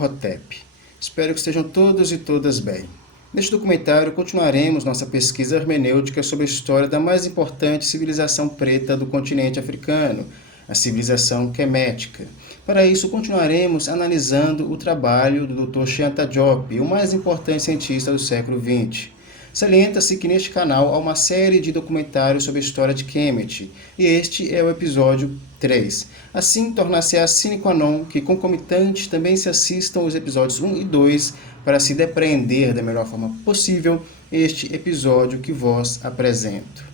Hotep. Espero que estejam todos e todas bem. Neste documentário, continuaremos nossa pesquisa hermenêutica sobre a história da mais importante civilização preta do continente africano, a civilização quemética. Para isso, continuaremos analisando o trabalho do Dr. Cheikh Anta Diop, o mais importante cientista do século XX. Salienta-se que neste canal há uma série de documentários sobre a história de Kemet, e este é o episódio 3. Assim, tornar-se-á sine qua non que concomitantes também se assistam os episódios 1 e 2 para se depreender da melhor forma possível este episódio que vos apresento.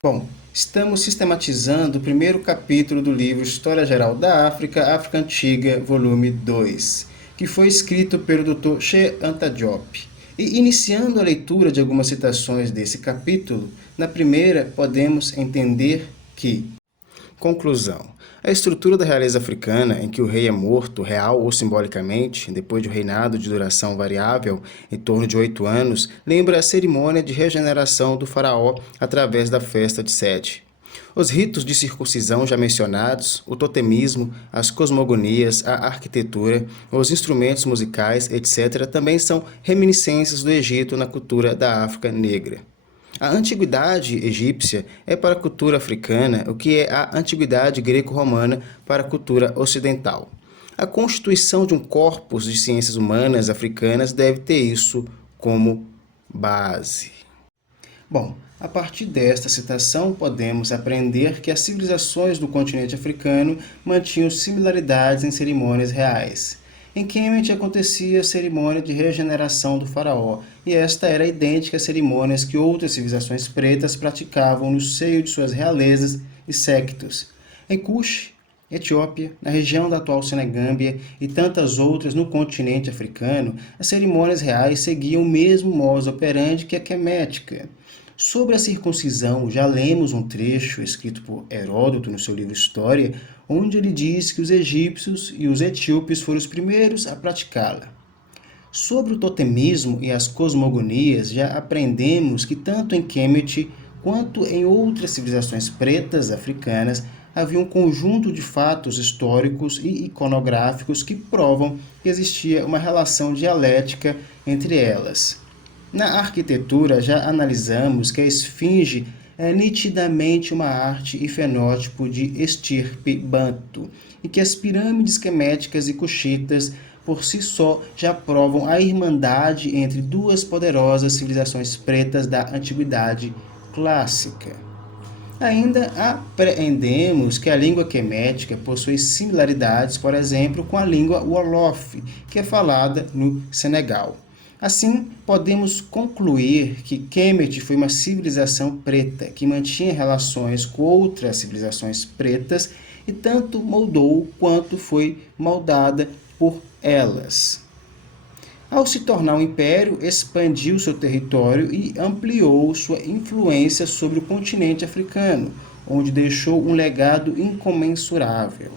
Bom, estamos sistematizando o primeiro capítulo do livro História Geral da África, África Antiga, volume 2, que foi escrito pelo Dr. Cheikh Anta Diop. E iniciando a leitura de algumas citações desse capítulo, na primeira podemos entender que... Conclusão. A A estrutura da realeza africana, em que o rei é morto, real ou simbolicamente, depois de um reinado de duração variável, em torno de 8 anos, lembra a cerimônia de regeneração do faraó através da festa de Sete. Os ritos de circuncisão já mencionados, o totemismo, as cosmogonias, a arquitetura, os instrumentos musicais, etc., também são reminiscências do Egito na cultura da África negra. A antiguidade egípcia é para a cultura africana o que é a antiguidade greco-romana para a cultura ocidental. A constituição de um corpus de ciências humanas africanas deve ter isso como base. Bom, a partir desta citação, podemos aprender que as civilizações do continente africano mantinham similaridades em cerimônias reais. Em Kemet acontecia a cerimônia de regeneração do faraó, e esta era idêntica às cerimônias que outras civilizações pretas praticavam no seio de suas realezas e séquitos. Em Kush, Etiópia, na região da atual Senegâmbia e tantas outras no continente africano, as cerimônias reais seguiam o mesmo modus operandi que a quemética. Sobre a circuncisão, já lemos um trecho escrito por Heródoto no seu livro História, onde ele diz que os egípcios e os etíopes foram os primeiros a praticá-la. Sobre o totemismo e as cosmogonias, já aprendemos que tanto em Kemet quanto em outras civilizações pretas africanas havia um conjunto de fatos históricos e iconográficos que provam que existia uma relação dialética entre elas. Na arquitetura, já analisamos que a esfinge é nitidamente uma arte e fenótipo de estirpe banto, e que as pirâmides queméticas e cuxitas, por si só, já provam a irmandade entre duas poderosas civilizações pretas da antiguidade clássica. Ainda apreendemos que a língua quemética possui similaridades, por exemplo, com a língua Wolof, que é falada no Senegal. Assim, podemos concluir que Kemet foi uma civilização preta que mantinha relações com outras civilizações pretas e tanto moldou quanto foi moldada por elas. Ao se tornar um império, expandiu seu território e ampliou sua influência sobre o continente africano, onde deixou um legado incomensurável.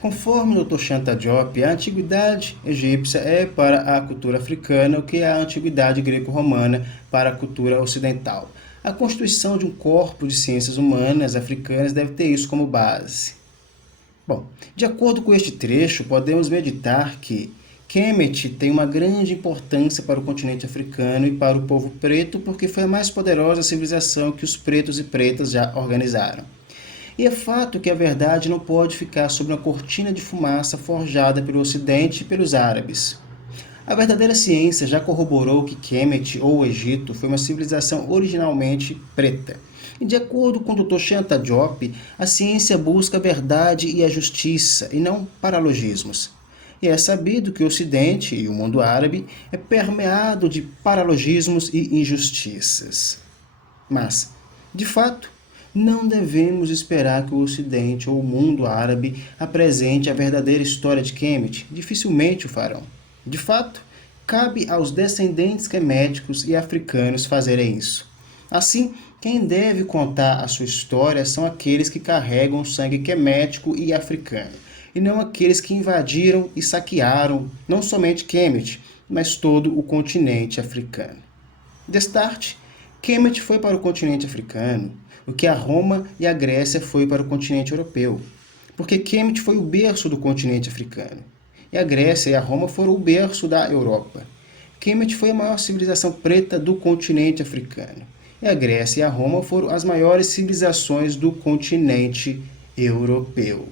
Conforme o Dr. Shanta Diop, a antiguidade egípcia é para a cultura africana o que é a antiguidade greco-romana para a cultura ocidental. A constituição de um corpo de ciências humanas africanas deve ter isso como base. Bom, de acordo com este trecho, podemos meditar que Kemet tem uma grande importância para o continente africano e para o povo preto porque foi a mais poderosa civilização que os pretos e pretas já organizaram. E é fato que a verdade não pode ficar sob uma cortina de fumaça forjada pelo Ocidente e pelos árabes. A verdadeira ciência já corroborou que Kemet, ou Egito, foi uma civilização originalmente preta. E de acordo com o Dr. Shanta Diop, a ciência busca a verdade e a justiça, e não paralogismos. E é sabido que o Ocidente e o mundo árabe é permeado de paralogismos e injustiças. Mas, de fato, não devemos esperar que o Ocidente ou o mundo árabe apresente a verdadeira história de Kemet. Dificilmente o farão. De fato, cabe aos descendentes queméticos e africanos fazerem isso. Assim, quem deve contar a sua história são aqueles que carregam o sangue quemético e africano, e não aqueles que invadiram e saquearam não somente Kemet, mas todo o continente africano. Destarte, Kemet foi para o continente africano o que a Roma e a Grécia foi para o continente europeu, porque Kemet foi o berço do continente africano, e a Grécia e a Roma foram o berço da Europa. Kemet foi a maior civilização preta do continente africano. E a Grécia e a Roma foram as maiores civilizações do continente europeu.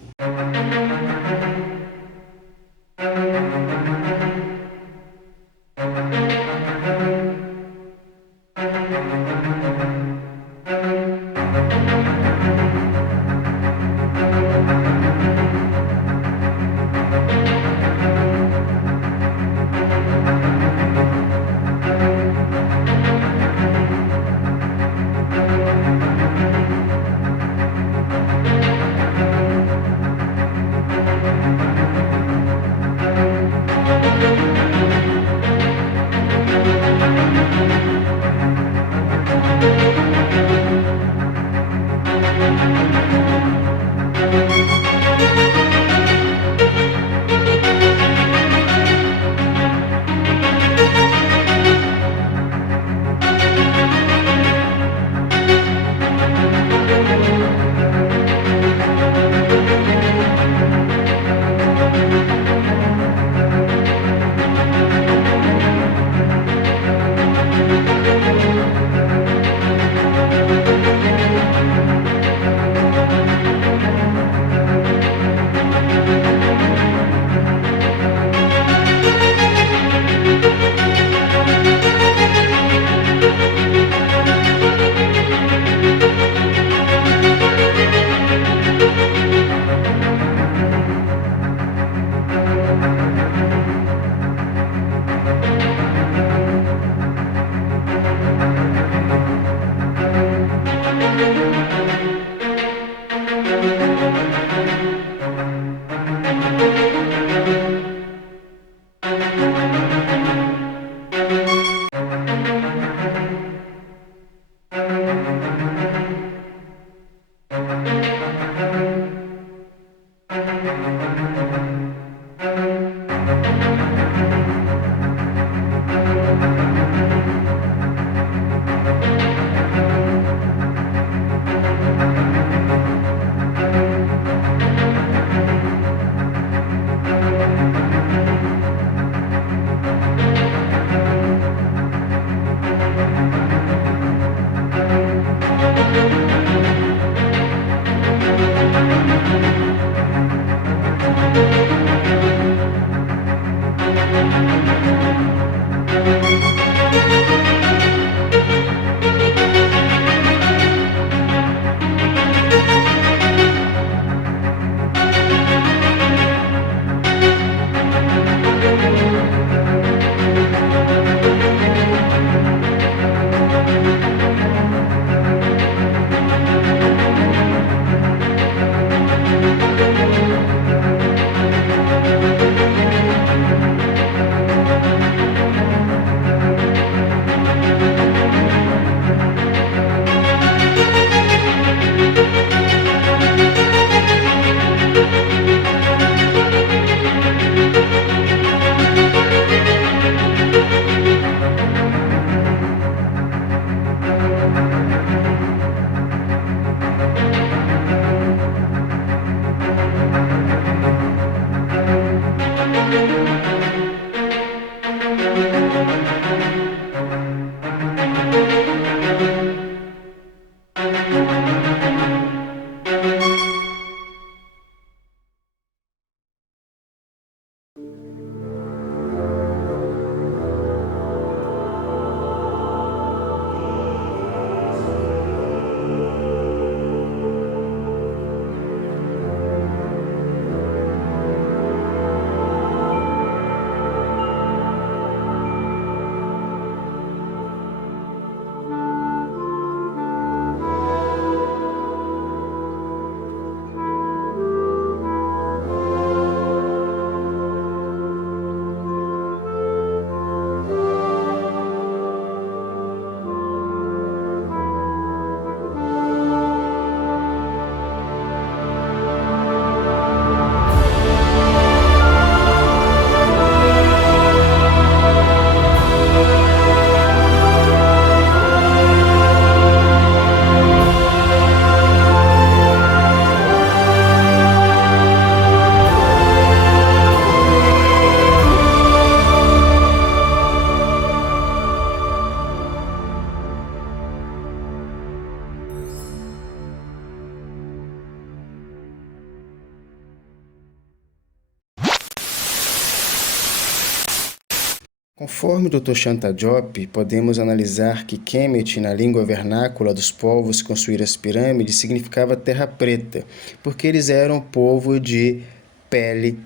Conforme o Dr. Shanta Diop, podemos analisar que Kemet, na língua vernácula dos povos que construíram as pirâmides, significava terra preta, porque eles eram povo de pele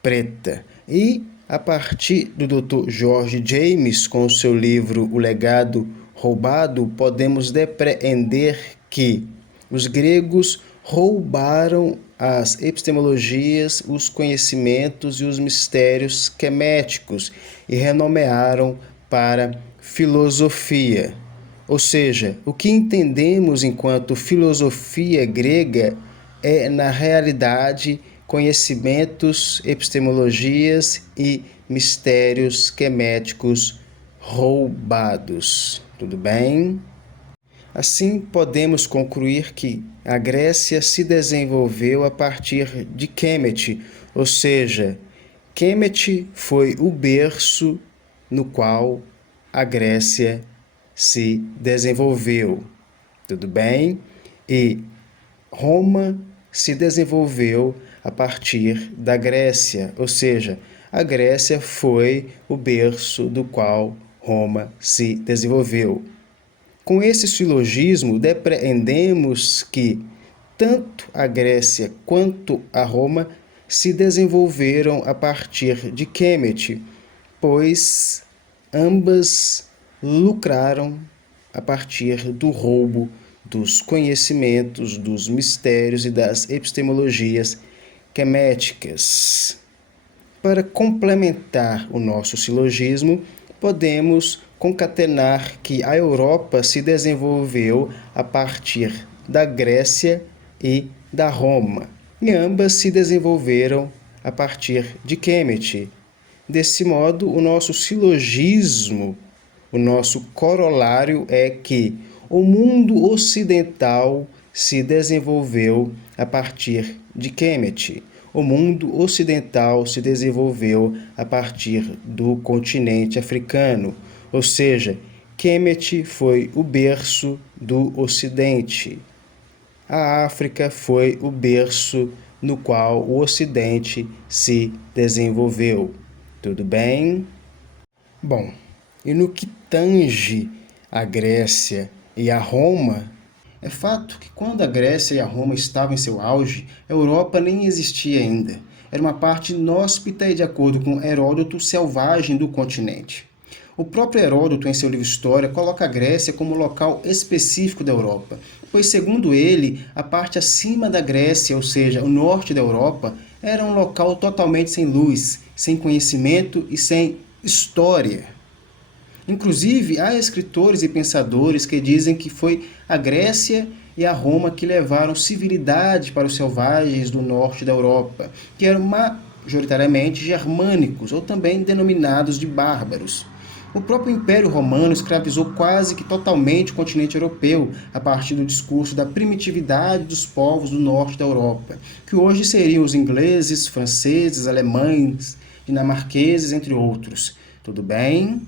preta. E, a partir do Dr. George James, com o seu livro O Legado Roubado, podemos depreender que os gregos roubaram as epistemologias, os conhecimentos e os mistérios queméticos e renomearam para filosofia. Ou seja, o que entendemos enquanto filosofia grega é, na realidade, conhecimentos, epistemologias e mistérios queméticos roubados. Tudo bem? Assim, podemos concluir que a Grécia se desenvolveu a partir de Kemet, ou seja, Kemet foi o berço no qual a Grécia se desenvolveu. Tudo bem? E Roma se desenvolveu a partir da Grécia, ou seja, a Grécia foi o berço do qual Roma se desenvolveu. Com esse silogismo, depreendemos que tanto a Grécia quanto a Roma se desenvolveram a partir de Kemet, pois ambas lucraram a partir do roubo dos conhecimentos, dos mistérios e das epistemologias queméticas. Para complementar o nosso silogismo, podemos concatenar que a Europa se desenvolveu a partir da Grécia e da Roma, e ambas se desenvolveram a partir de Kemet. Desse modo, o nosso silogismo, o nosso corolário é que o mundo ocidental se desenvolveu a partir de Kemet. O mundo ocidental se desenvolveu a partir do continente africano, ou seja, Kemet foi o berço do Ocidente. A África foi o berço no qual o Ocidente se desenvolveu. Tudo bem? Bom, e no que tange a Grécia e a Roma, é fato que quando a Grécia e a Roma estavam em seu auge, a Europa nem existia ainda. Era uma parte inóspita e, de acordo com Heródoto, selvagem do continente. O próprio Heródoto, em seu livro História, coloca a Grécia como local específico da Europa, pois, segundo ele, a parte acima da Grécia, ou seja, o norte da Europa, era um local totalmente sem luz, sem conhecimento e sem história. Inclusive, há escritores e pensadores que dizem que foi a Grécia e a Roma que levaram civilidade para os selvagens do norte da Europa, que eram majoritariamente germânicos, ou também denominados de bárbaros. O próprio Império Romano escravizou quase que totalmente o continente europeu a partir do discurso da primitividade dos povos do norte da Europa, que hoje seriam os ingleses, franceses, alemães, dinamarqueses, entre outros. Tudo bem?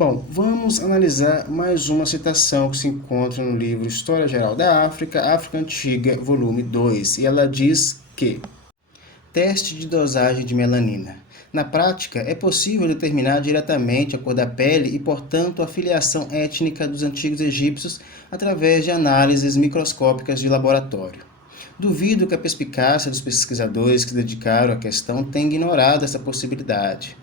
Bom, vamos analisar mais uma citação que se encontra no livro História Geral da África, África Antiga, volume 2, e ela diz que: teste de dosagem de melanina. Na prática, é possível determinar diretamente a cor da pele e, portanto, a filiação étnica dos antigos egípcios através de análises microscópicas de laboratório. Duvido que a perspicácia dos pesquisadores que se dedicaram à questão tenha ignorado essa possibilidade.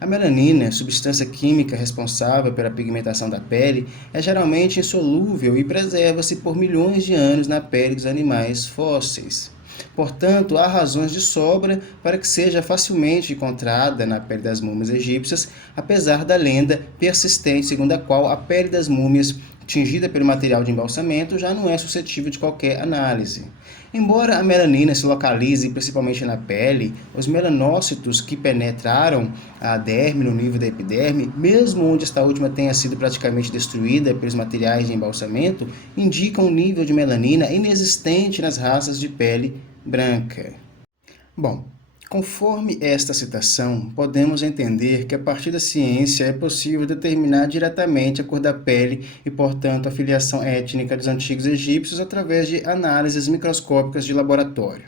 A melanina, substância química responsável pela pigmentação da pele, é geralmente insolúvel e preserva-se por milhões de anos na pele dos animais fósseis. Portanto, há razões de sobra para que seja facilmente encontrada na pele das múmias egípcias, apesar da lenda persistente segundo a qual a pele das múmias tingida pelo material de embalsamento já não é suscetível de qualquer análise. Embora a melanina se localize principalmente na pele, os melanócitos que penetraram a derme no nível da epiderme, mesmo onde esta última tenha sido praticamente destruída pelos materiais de embalsamento, indicam um nível de melanina inexistente nas raças de pele branca. Bom, conforme esta citação, podemos entender que a partir da ciência é possível determinar diretamente a cor da pele e, portanto, a filiação étnica dos antigos egípcios através de análises microscópicas de laboratório.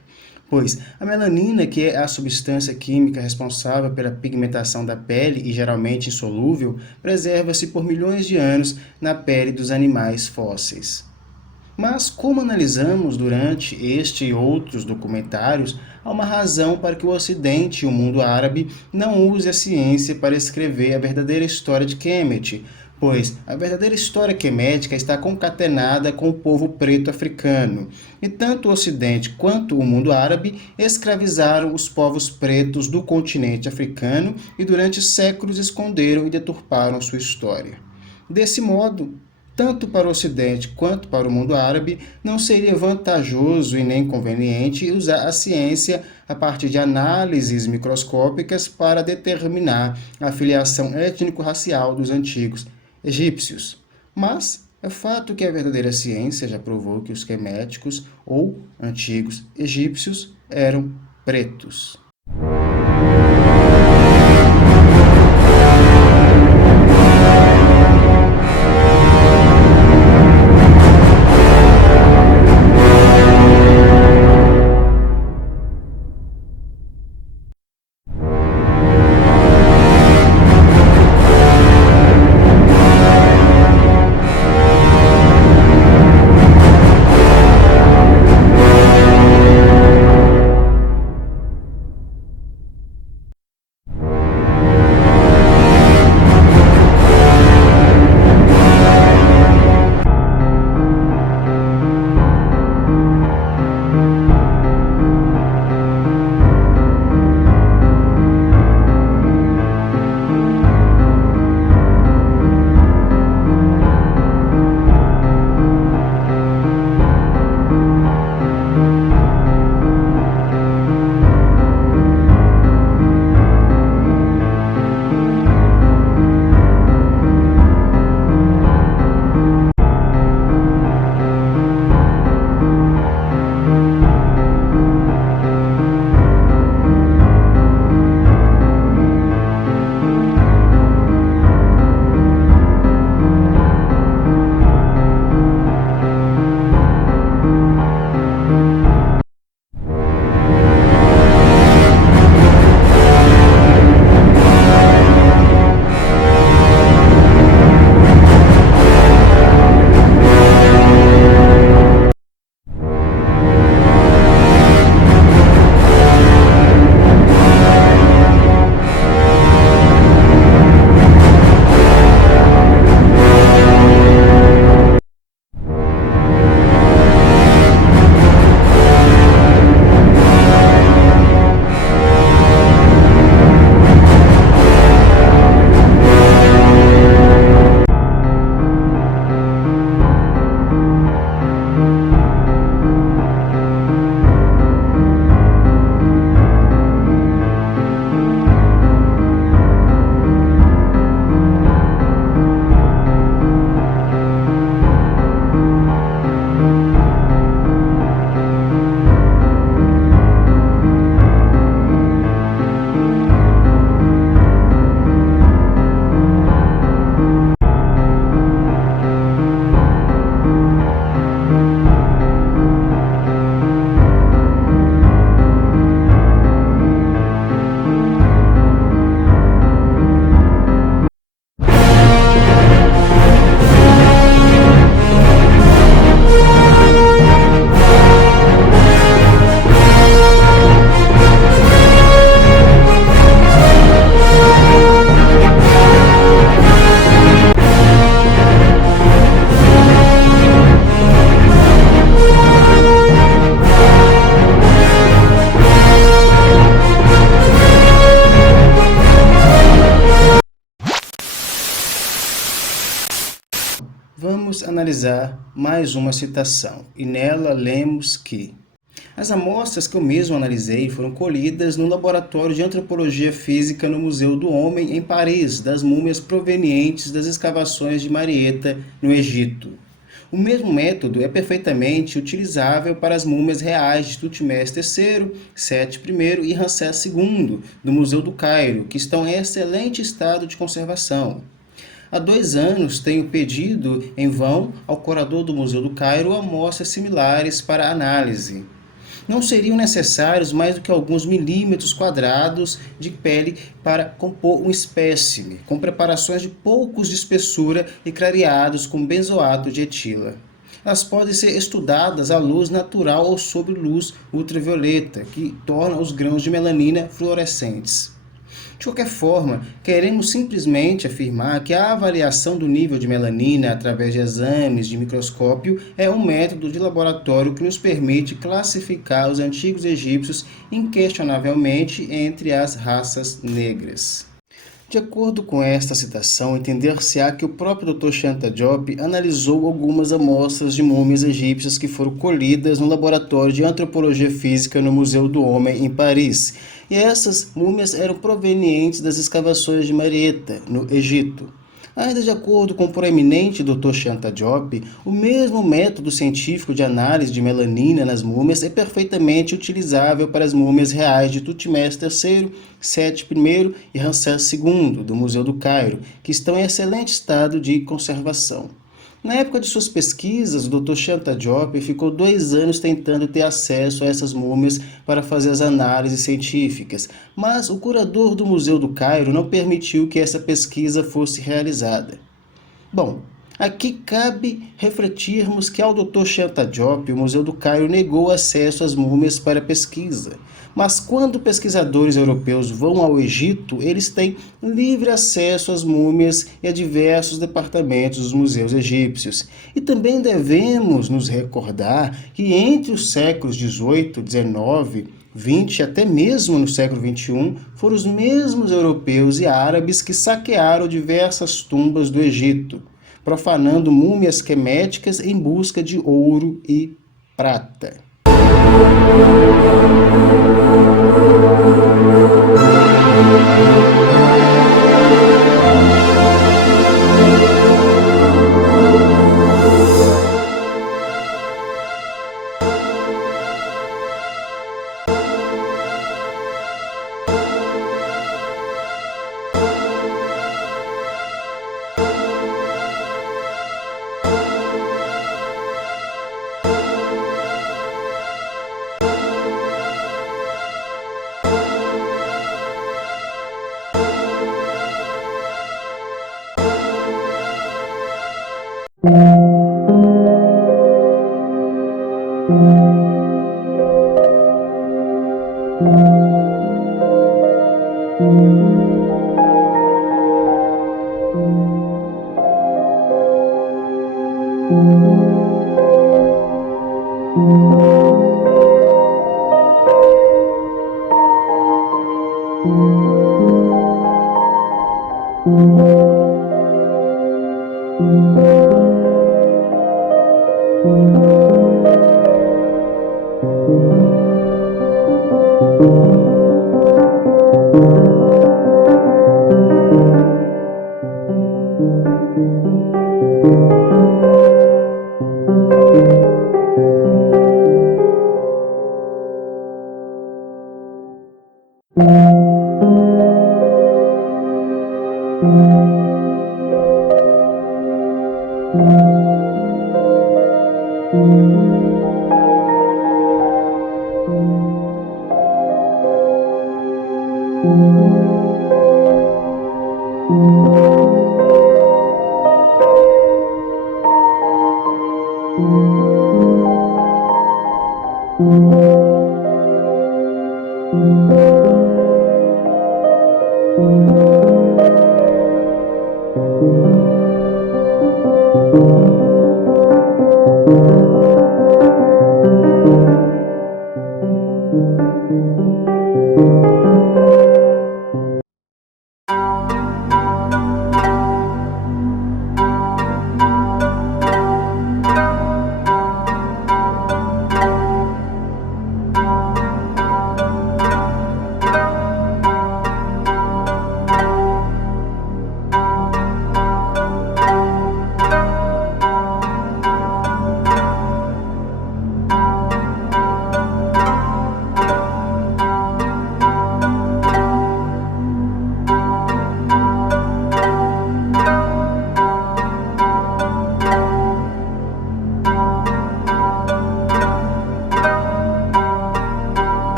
Pois a melanina, que é a substância química responsável pela pigmentação da pele e geralmente insolúvel, preserva-se por milhões de anos na pele dos animais fósseis. Mas, como analisamos durante este e outros documentários, há uma razão para que o Ocidente e o mundo árabe não use a ciência para escrever a verdadeira história de Kemet, pois a verdadeira história quemética está concatenada com o povo preto africano, e tanto o Ocidente quanto o mundo árabe escravizaram os povos pretos do continente africano e durante séculos esconderam e deturparam sua história. Desse modo, tanto para o Ocidente quanto para o mundo árabe, não seria vantajoso e nem conveniente usar a ciência a partir de análises microscópicas para determinar a filiação étnico-racial dos antigos egípcios. Mas é fato que a verdadeira ciência já provou que os queméticos ou antigos egípcios eram pretos. analisar mais uma citação, e nela lemos que as amostras que eu mesmo analisei foram colhidas no Laboratório de Antropologia Física no Museu do Homem, em Paris, das múmias provenientes das escavações de Marieta, no Egito. O mesmo método é perfeitamente utilizável para as múmias reais de Tutmés III, Sete I e Ramsés II, do Museu do Cairo, que estão em excelente estado de conservação. Há 2 anos tenho pedido, em vão, ao curador do Museu do Cairo amostras similares para análise. Não seriam necessários mais do que alguns milímetros quadrados de pele para compor um espécime, com preparações de poucos de espessura e clareados com benzoato de etila. Elas podem ser estudadas à luz natural ou sob luz ultravioleta, que torna os grãos de melanina fluorescentes. De qualquer forma, queremos simplesmente afirmar que a avaliação do nível de melanina através de exames de microscópio é um método de laboratório que nos permite classificar os antigos egípcios inquestionavelmente entre as raças negras. De acordo com esta citação, entender-se-á que o próprio Dr. Shanta Diop analisou algumas amostras de múmias egípcias que foram colhidas no Laboratório de Antropologia Física no Museu do Homem, em Paris, e essas múmias eram provenientes das escavações de Marieta, no Egito. Ainda de acordo com o proeminente Dr. Shanta Diop, o mesmo método científico de análise de melanina nas múmias é perfeitamente utilizável para as múmias reais de Tutmés III, Sete I e Ramsés II, do Museu do Cairo, que estão em excelente estado de conservação. Na época de suas pesquisas, o Dr. Shanta Diop ficou 2 anos tentando ter acesso a essas múmias para fazer as análises científicas, mas o curador do Museu do Cairo não permitiu que essa pesquisa fosse realizada. Bom, aqui cabe refletirmos que ao Dr. Shanta Diop, o Museu do Cairo negou acesso às múmias para pesquisa. Mas quando pesquisadores europeus vão ao Egito, eles têm livre acesso às múmias e a diversos departamentos dos museus egípcios. E também devemos nos recordar que entre os séculos XVIII, XIX, XX e até mesmo no século XXI, foram os mesmos europeus e árabes que saquearam diversas tumbas do Egito, profanando múmias queméticas em busca de ouro e prata.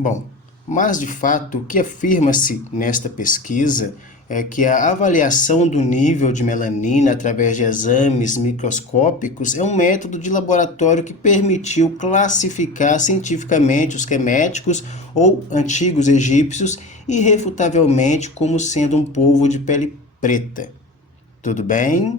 Bom, mas de fato, o que afirma-se nesta pesquisa é que a avaliação do nível de melanina através de exames microscópicos é um método de laboratório que permitiu classificar cientificamente os queméticos ou antigos egípcios irrefutavelmente como sendo um povo de pele preta. Tudo bem?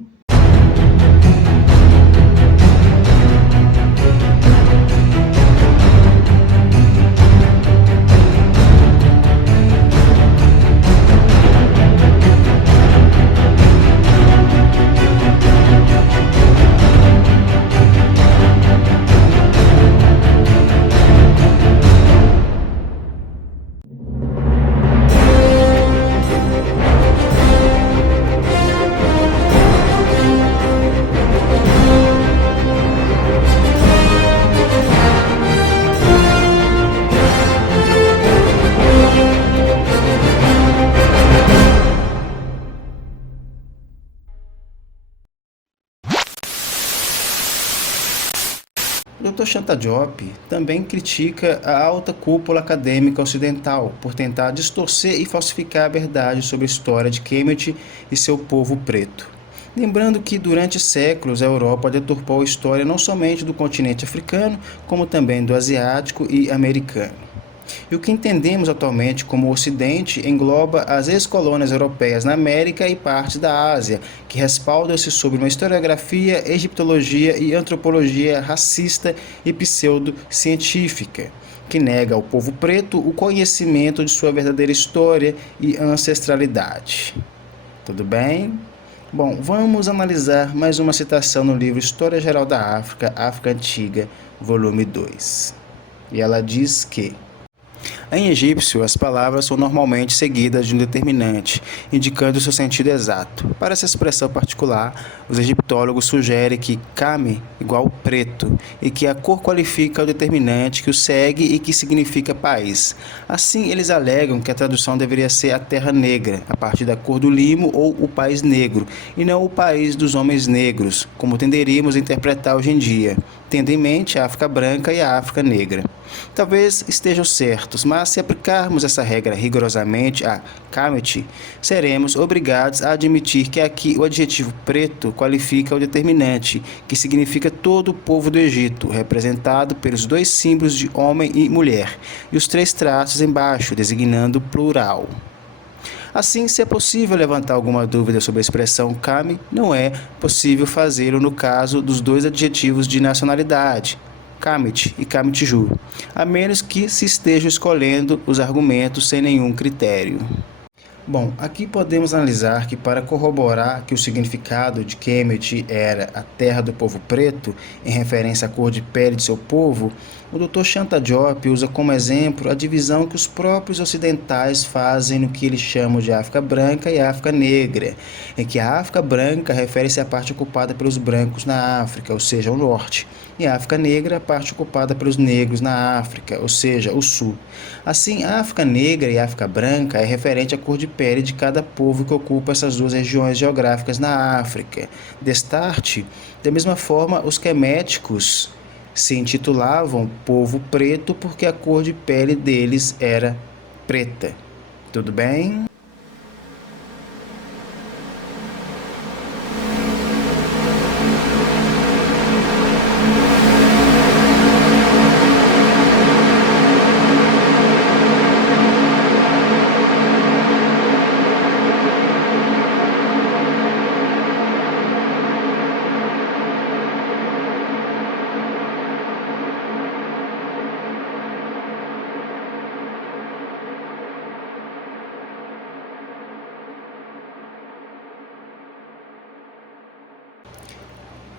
O Dr. Shanta Diop também critica a alta cúpula acadêmica ocidental por tentar distorcer e falsificar a verdade sobre a história de Kemet e seu povo preto. Lembrando que durante séculos a Europa deturpou a história não somente do continente africano, como também do asiático e americano. E o que entendemos atualmente como Ocidente engloba as ex-colônias europeias na América e parte da Ásia, que respaldam-se sobre uma historiografia, egiptologia e antropologia racista e pseudocientífica, que nega ao povo preto o conhecimento de sua verdadeira história e ancestralidade. Tudo bem? Bom, vamos analisar mais uma citação no livro História Geral da África, África Antiga, volume 2. E ela diz que em egípcio, as palavras são normalmente seguidas de um determinante, indicando seu sentido exato. Para essa expressão particular, os egiptólogos sugerem que kami igual preto e que a cor qualifica o determinante que o segue e que significa país. Assim, eles alegam que a tradução deveria ser a terra negra, a partir da cor do limo ou o país negro, e não o país dos homens negros, como tenderíamos a interpretar hoje em dia, tendo em mente a África branca e a África negra. Talvez estejam certos, mas se aplicarmos essa regra rigorosamente a Kemet, seremos obrigados a admitir que aqui o adjetivo preto qualifica o determinante, que significa todo o povo do Egito, representado pelos dois símbolos de homem e mulher, e os três traços embaixo, designando plural. Assim, se é possível levantar alguma dúvida sobre a expressão Kami, não é possível fazê-lo no caso dos dois adjetivos de nacionalidade, Kemet e Kemetju, a menos que se esteja escolhendo os argumentos sem nenhum critério. Bom, aqui podemos analisar que para corroborar que o significado de Kemet era a terra do povo preto, em referência à cor de pele de seu povo, o Dr. Shanta Diop usa como exemplo a divisão que os próprios ocidentais fazem no que eles chamam de África branca e África negra, em que a África branca refere-se à parte ocupada pelos brancos na África, ou seja, o norte, e a África negra, a parte ocupada pelos negros na África, ou seja, o sul. Assim, a África negra e a África branca é referente à cor de pele de cada povo que ocupa essas duas regiões geográficas na África. Destarte, da mesma forma, os queméticos se intitulavam povo preto porque a cor de pele deles era preta. Tudo bem?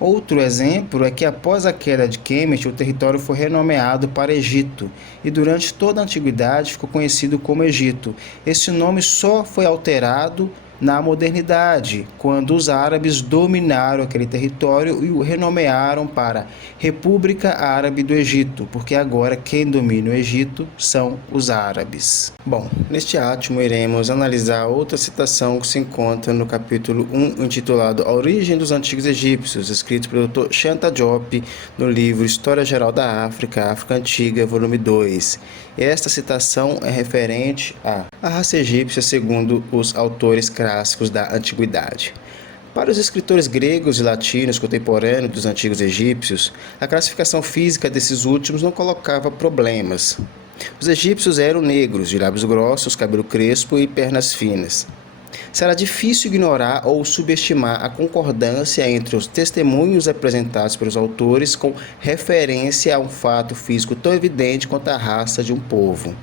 Outro exemplo é que após a queda de Kemet, o território foi renomeado para Egito e durante toda a antiguidade ficou conhecido como Egito. Esse nome só foi alterado na modernidade, quando os árabes dominaram aquele território e o renomearam para República Árabe do Egito, porque agora quem domina o Egito são os árabes. Bom, neste átimo iremos analisar outra citação que se encontra no capítulo 1, intitulado A Origem dos Antigos Egípcios, escrito pelo Dr. Shanta Diop, no livro História Geral da África, África Antiga, volume 2. Esta citação é referente à raça egípcia segundo os autores clássicos da antiguidade. Para os escritores gregos e latinos contemporâneos dos antigos egípcios, a classificação física desses últimos não colocava problemas. Os egípcios eram negros, de lábios grossos, cabelo crespo e pernas finas. Será difícil ignorar ou subestimar a concordância entre os testemunhos apresentados pelos autores com referência a um fato físico tão evidente quanto a raça de um povo.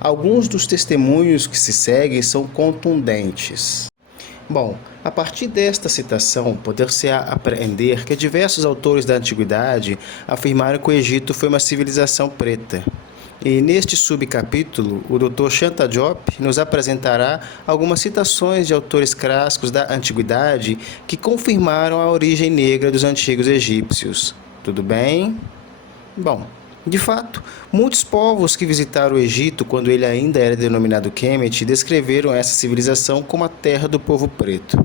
Alguns dos testemunhos que se seguem são contundentes. Bom, a partir desta citação, poder-se apreender que diversos autores da antiguidade afirmaram que o Egito foi uma civilização preta. E neste subcapítulo, o Dr. Shanta Diop nos apresentará algumas citações de autores clássicos da antiguidade que confirmaram a origem negra dos antigos egípcios. Tudo bem? Bom, de fato, muitos povos que visitaram o Egito quando ele ainda era denominado Kemet descreveram essa civilização como a terra do povo preto.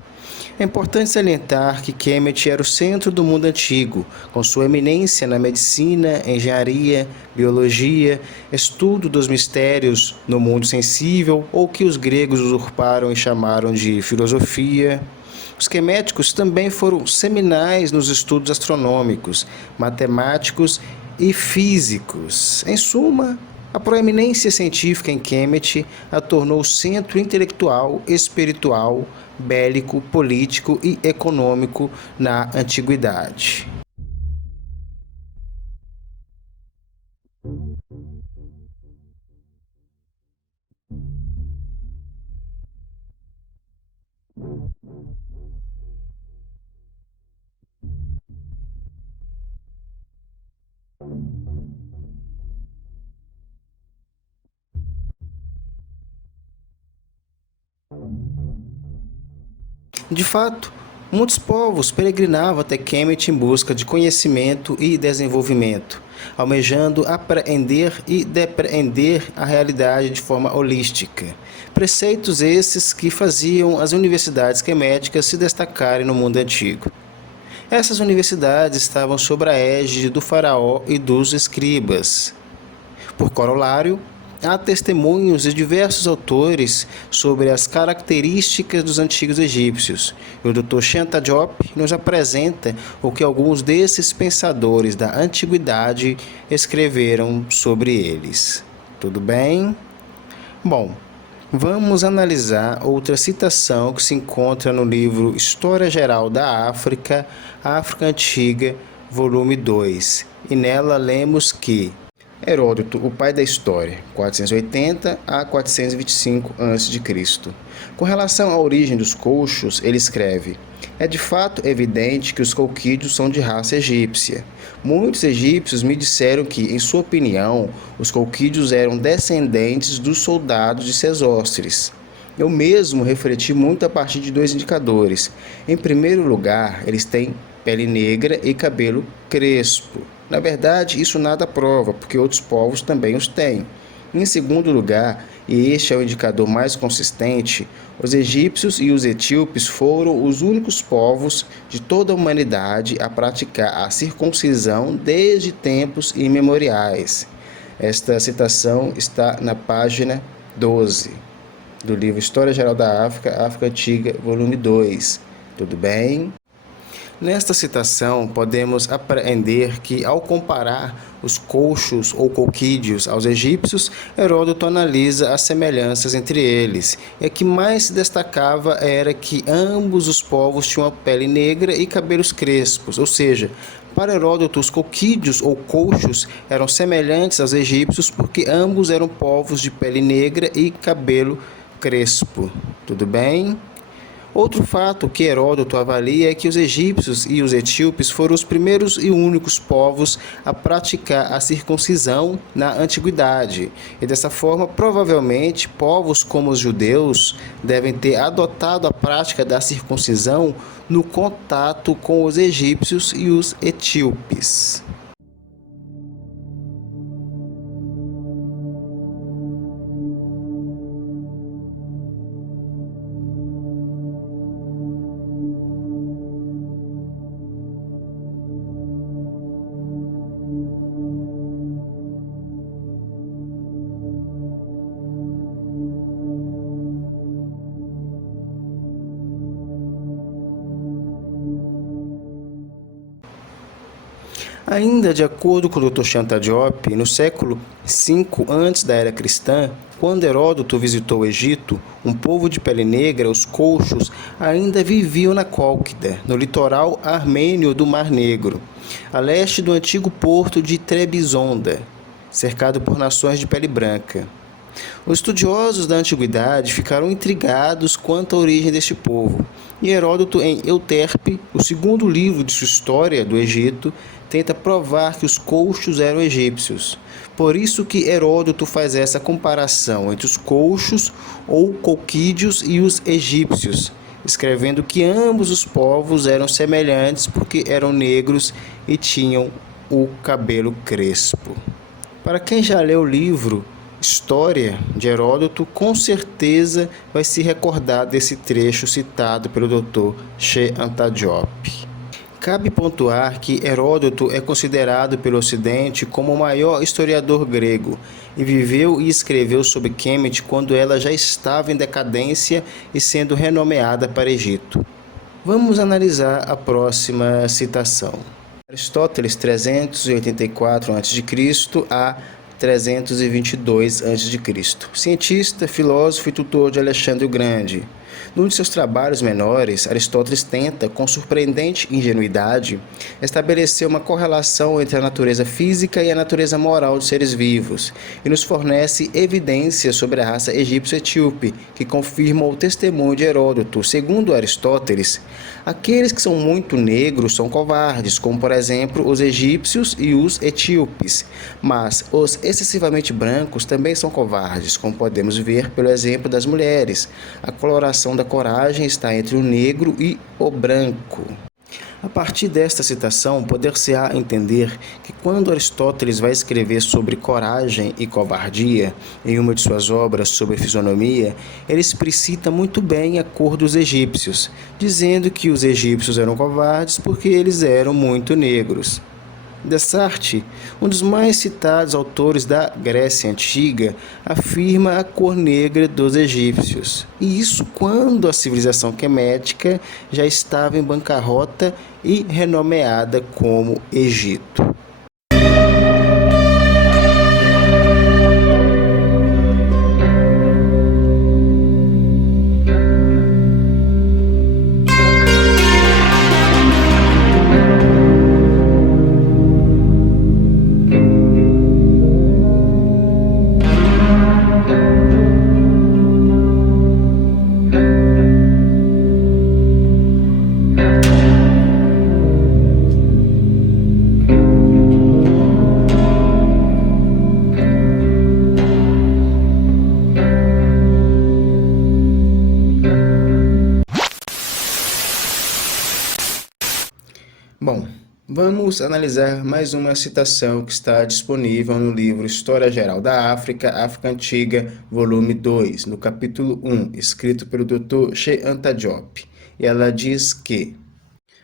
É importante salientar que Kemet era o centro do mundo antigo, com sua eminência na medicina, engenharia, biologia, estudo dos mistérios no mundo sensível, ou que os gregos usurparam e chamaram de filosofia. Os queméticos também foram seminais nos estudos astronômicos, matemáticos e físicos. Em suma, a proeminência científica em Kemet a tornou centro intelectual, espiritual, bélico, político e econômico na antiguidade. De fato, muitos povos peregrinavam até Kemet em busca de conhecimento e desenvolvimento, almejando apreender e depreender a realidade de forma holística. Preceitos esses que faziam as universidades queméticas se destacarem no mundo antigo. Essas universidades estavam sob a égide do faraó e dos escribas. Por corolário, há testemunhos de diversos autores sobre as características dos antigos egípcios. E o Dr. Shanta Diop nos apresenta o que alguns desses pensadores da antiguidade escreveram sobre eles. Tudo bem? Bom, vamos analisar outra citação que se encontra no livro História Geral da África, África Antiga, volume 2. E nela lemos que Heródoto, o pai da história, 480 a 425 a.C. Com relação à origem dos colchos, ele escreve: é de fato evidente que os colquídeos são de raça egípcia. Muitos egípcios me disseram que, em sua opinião, os colquídeos eram descendentes dos soldados de Sesostris. Eu mesmo refleti muito a partir de dois indicadores. Em primeiro lugar, eles têm pele negra e cabelo crespo. Na verdade, isso nada prova, porque outros povos também os têm. Em segundo lugar, e este é o indicador mais consistente, os egípcios e os etíopes foram os únicos povos de toda a humanidade a praticar a circuncisão desde tempos imemoriais. Esta citação está na página 12 do livro História Geral da África, África Antiga, volume 2. Tudo bem? Nesta citação, podemos apreender que, ao comparar os colchos ou colquídeos aos egípcios, Heródoto analisa as semelhanças entre eles. E a que mais se destacava era que ambos os povos tinham a pele negra e cabelos crespos, ou seja, para Heródoto, os colquídeos ou colchos eram semelhantes aos egípcios porque ambos eram povos de pele negra e cabelo crespo. Tudo bem? Outro fato que Heródoto avalia é que os egípcios e os etíopes foram os primeiros e únicos povos a praticar a circuncisão na antiguidade, e dessa forma, provavelmente, povos como os judeus devem ter adotado a prática da circuncisão no contato com os egípcios e os etíopes. Ainda de acordo com o Dr. Shanta Diop, no século V antes da era cristã, quando Heródoto visitou o Egito, um povo de pele negra, os colchos, ainda viviam na Cólquida, no litoral armênio do Mar Negro, a leste do antigo porto de Trebizonda, cercado por nações de pele branca. Os estudiosos da antiguidade ficaram intrigados quanto à origem deste povo, e Heródoto, em Euterpe, o segundo livro de sua história do Egito, tenta provar que os colchos eram egípcios. Por isso que Heródoto faz essa comparação entre os colchos ou colquídeos e os egípcios, escrevendo que ambos os povos eram semelhantes porque eram negros e tinham o cabelo crespo. Para quem já leu o livro História de Heródoto, com certeza vai se recordar desse trecho citado pelo Dr. Shanta Diop. Cabe pontuar que Heródoto é considerado pelo Ocidente como o maior historiador grego e viveu e escreveu sobre Kemet quando ela já estava em decadência e sendo renomeada para Egito. Vamos analisar a próxima citação. Aristóteles, 384 a.C. a 322 a.C. Cientista, filósofo e tutor de Alexandre o Grande. Num de seus trabalhos menores, Aristóteles tenta, com surpreendente ingenuidade, estabelecer uma correlação entre a natureza física e a natureza moral dos seres vivos, e nos fornece evidências sobre a raça egípcio-etíope, que confirmam o testemunho de Heródoto. Segundo Aristóteles, aqueles que são muito negros são covardes, como por exemplo os egípcios e os etíopes, mas os excessivamente brancos também são covardes, como podemos ver pelo exemplo das mulheres. A coloração da coragem está entre o negro e o branco. A partir desta citação, poder-se-á entender que quando Aristóteles vai escrever sobre coragem e covardia em uma de suas obras sobre fisionomia, ele explicita muito bem a cor dos egípcios, dizendo que os egípcios eram covardes porque eles eram muito negros. Dessart, um dos mais citados autores da Grécia Antiga, afirma a cor negra dos egípcios. E isso quando a civilização quemética já estava em bancarrota e renomeada como Egito. Bom, vamos analisar mais uma citação que está disponível no livro História Geral da África, África Antiga, volume 2, no capítulo 1, escrito pelo Dr. Shanta Diop. E ela diz que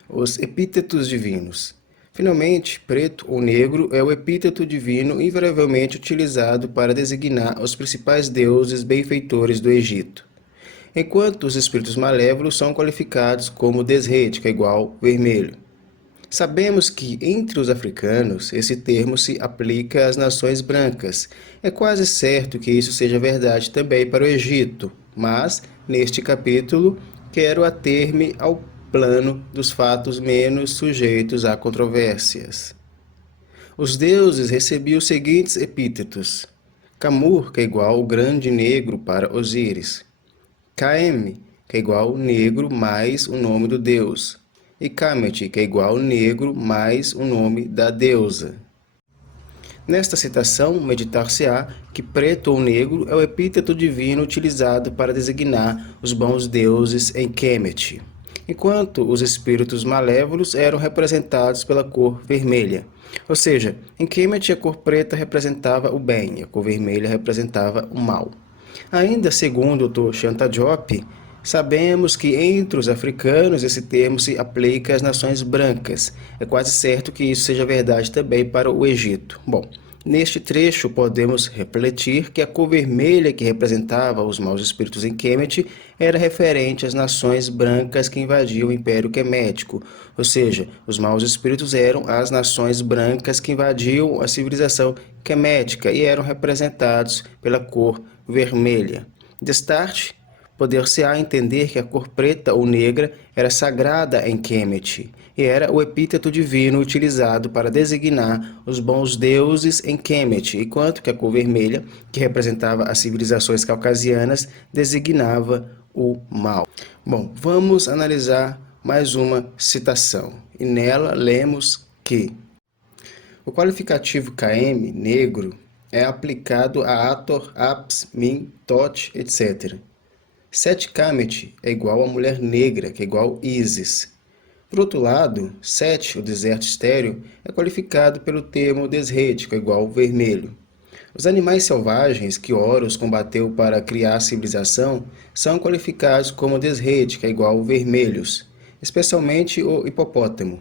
os epítetos divinos. Finalmente, preto ou negro é o epíteto divino invariavelmente utilizado para designar os principais deuses benfeitores do Egito, enquanto os espíritos malévolos são qualificados como desrede, que é igual vermelho. Sabemos que, entre os africanos, esse termo se aplica às nações brancas. É quase certo que isso seja verdade também para o Egito, mas, neste capítulo, quero ater-me ao plano dos fatos menos sujeitos a controvérsias. Os deuses recebiam os seguintes epítetos: Camur, que é igual o grande negro para Osíris; Caem, que é igual negro mais o nome do deus, e Kemet, que é igual negro mais o nome da deusa. Nesta citação, meditar-se-á que preto ou negro é o epíteto divino utilizado para designar os bons deuses em Kemet, enquanto os espíritos malévolos eram representados pela cor vermelha. Ou seja, em Kemet a cor preta representava o bem e a cor vermelha representava o mal. Ainda segundo o Toshan Diop, sabemos que entre os africanos esse termo se aplica às nações brancas. É quase certo que isso seja verdade também para o Egito. Bom, neste trecho podemos refletir que a cor vermelha que representava os maus espíritos em Kemet era referente às nações brancas que invadiam o Império Quemético. Ou seja, os maus espíritos eram as nações brancas que invadiam a civilização quemética e eram representados pela cor vermelha. Destarte, poder-se-á entender que a cor preta ou negra era sagrada em Kemet e era o epíteto divino utilizado para designar os bons deuses em Kemet, enquanto que a cor vermelha, que representava as civilizações caucasianas, designava o mal. Bom, vamos analisar mais uma citação, e nela lemos que o qualificativo KM, negro, é aplicado a Ator, Aps, Min, Tot, etc. Set Kemet é igual a mulher negra, que é igual Isis. Por outro lado, Set, o deserto estéril, é qualificado pelo termo Desret, que é igual vermelho. Os animais selvagens que Horus combateu para criar a civilização são qualificados como Desret, que é igual vermelhos, especialmente o hipopótamo.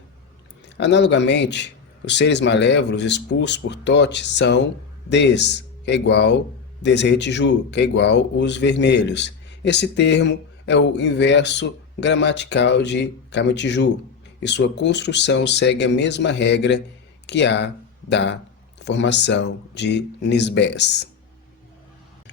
Analogamente, os seres malévolos expulsos por Tot são Des, que é igual Desretiju, que é igual os vermelhos. Esse termo é o inverso gramatical de Kemetiju, e sua construção segue a mesma regra que a da formação de Nisbés.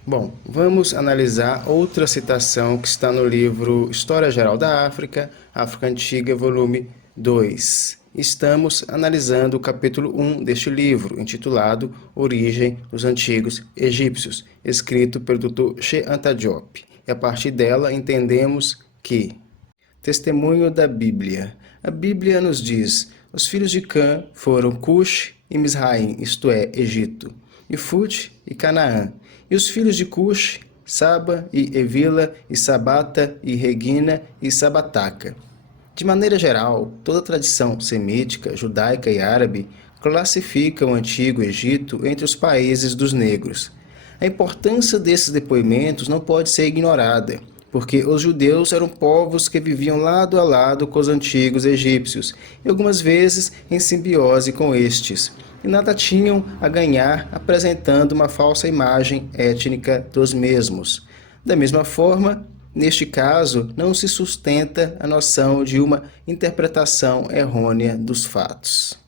Bom, vamos analisar outra citação que está no livro História Geral da África, África Antiga, volume 2. Estamos analisando o capítulo 1 deste livro, intitulado Origem dos Antigos Egípcios, escrito pelo Dr. Che Anta Diop. E a partir dela entendemos que testemunho da Bíblia. A Bíblia nos diz: os filhos de Cã foram Cush e Misraim, isto é, Egito, e Fut e Canaã. E os filhos de Cush, Saba e Evila, e Sabata e Regina e Sabataca. De maneira geral, toda a tradição semítica, judaica e árabe classifica o Antigo Egito entre os países dos negros. A importância desses depoimentos não pode ser ignorada, porque os judeus eram povos que viviam lado a lado com os antigos egípcios, e algumas vezes em simbiose com estes, e nada tinham a ganhar apresentando uma falsa imagem étnica dos mesmos. Da mesma forma, neste caso, não se sustenta a noção de uma interpretação errônea dos fatos.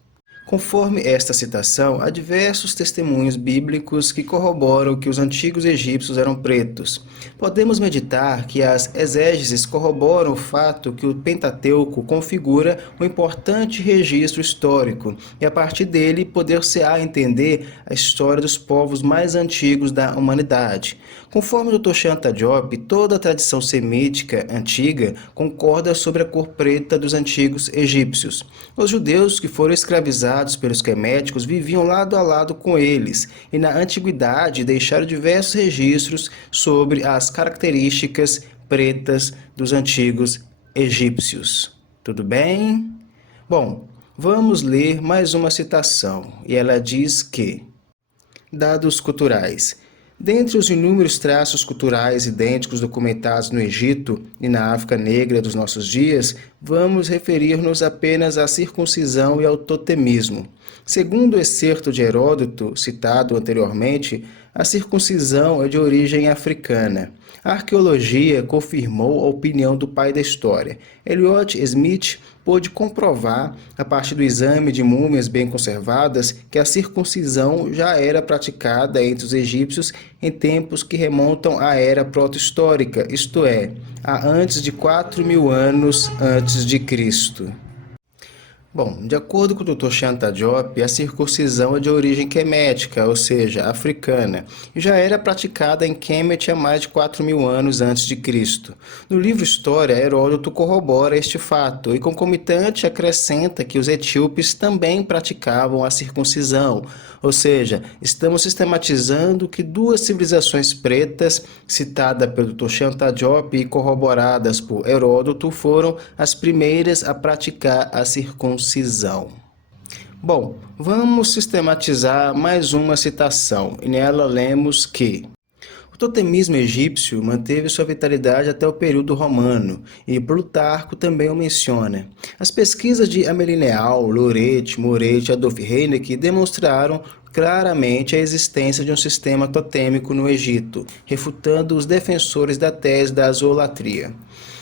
Conforme esta citação, há diversos testemunhos bíblicos que corroboram que os antigos egípcios eram pretos. Podemos meditar que as exégeses corroboram o fato que o Pentateuco configura um importante registro histórico, e a partir dele poder-se-á entender a história dos povos mais antigos da humanidade. Conforme o Dr. Shanta Diop, toda a tradição semítica antiga concorda sobre a cor preta dos antigos egípcios. Os judeus que foram escravizados pelos queméticos viviam lado a lado com eles, e na antiguidade deixaram diversos registros sobre as características pretas dos antigos egípcios. Tudo bem? Bom, vamos ler mais uma citação, e ela diz que: dados culturais. Dentre os inúmeros traços culturais idênticos documentados no Egito e na África Negra dos nossos dias, vamos referir-nos apenas à circuncisão e ao totemismo. Segundo o excerto de Heródoto, citado anteriormente, a circuncisão é de origem africana. A arqueologia confirmou a opinião do pai da história. Elliot Smith pôde comprovar, a partir do exame de múmias bem conservadas, que a circuncisão já era praticada entre os egípcios em tempos que remontam à era proto-histórica, isto é, a antes de 4.000 anos antes de Cristo. Bom, de acordo com o Dr. Shanta Diop, a circuncisão é de origem quemética, ou seja, africana, e já era praticada em Kemet há mais de 4.000 anos antes de Cristo. No livro História, Heródoto corrobora este fato e, concomitante, acrescenta que os etíopes também praticavam a circuncisão, ou seja, estamos sistematizando que duas civilizações pretas, citadas pelo Dr. Shanta Diop e corroboradas por Heródoto, foram as primeiras a praticar a circuncisão. Bom, vamos sistematizar mais uma citação, e nela lemos que o totemismo egípcio manteve sua vitalidade até o período romano, e Plutarco também o menciona. As pesquisas de Amelineal, Loret, Moret e Adolf Heineck demonstraram claramente a existência de um sistema totêmico no Egito, refutando os defensores da tese da zoolatria.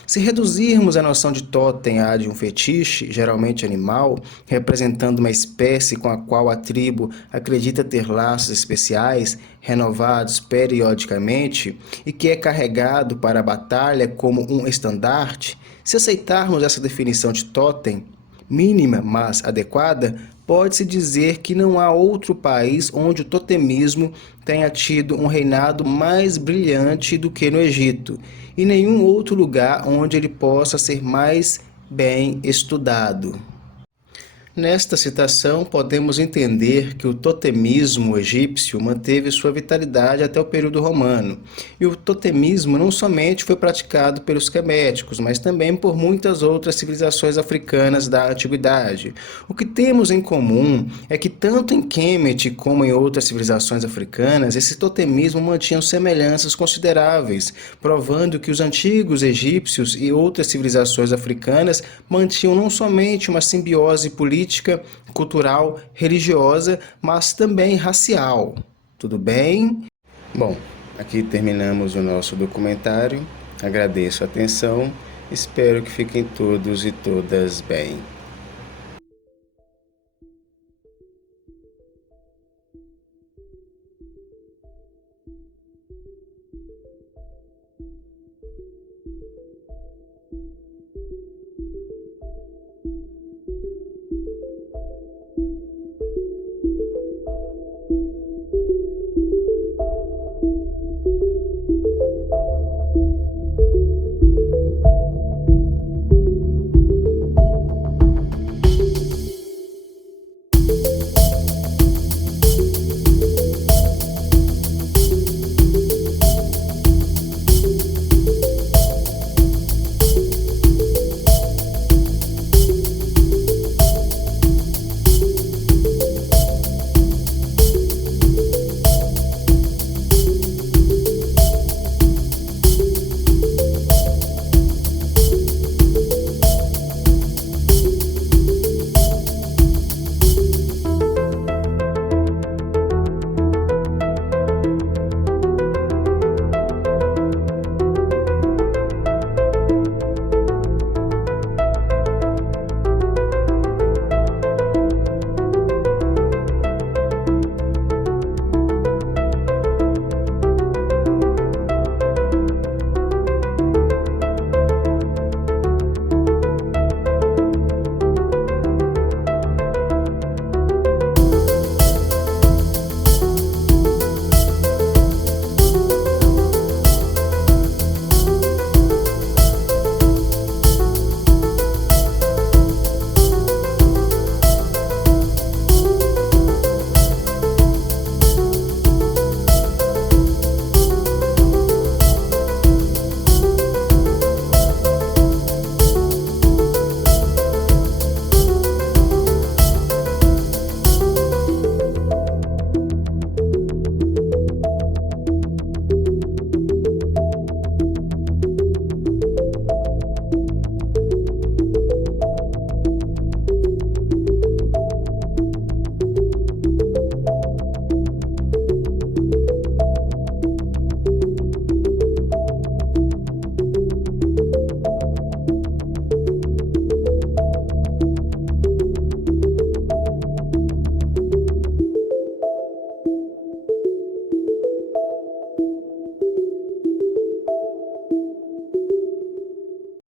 Se reduzirmos a noção de totem à de um fetiche, geralmente animal, representando uma espécie com a qual a tribo acredita ter laços especiais, renovados periodicamente, e que é carregado para a batalha como um estandarte, se aceitarmos essa definição de totem, mínima, mas adequada, pode-se dizer que não há outro país onde o totemismo tenha tido um reinado mais brilhante do que no Egito, e nenhum outro lugar onde ele possa ser mais bem estudado. Nesta citação, podemos entender que o totemismo egípcio manteve sua vitalidade até o período romano, e o totemismo não somente foi praticado pelos queméticos, mas também por muitas outras civilizações africanas da antiguidade. O que temos em comum é que tanto em Kemet como em outras civilizações africanas, esse totemismo mantinha semelhanças consideráveis, provando que os antigos egípcios e outras civilizações africanas mantinham não somente uma simbiose política, cultural, religiosa, mas também racial. Tudo bem? Bom, aqui terminamos o nosso documentário. Agradeço a atenção. Espero que fiquem todos e todas bem.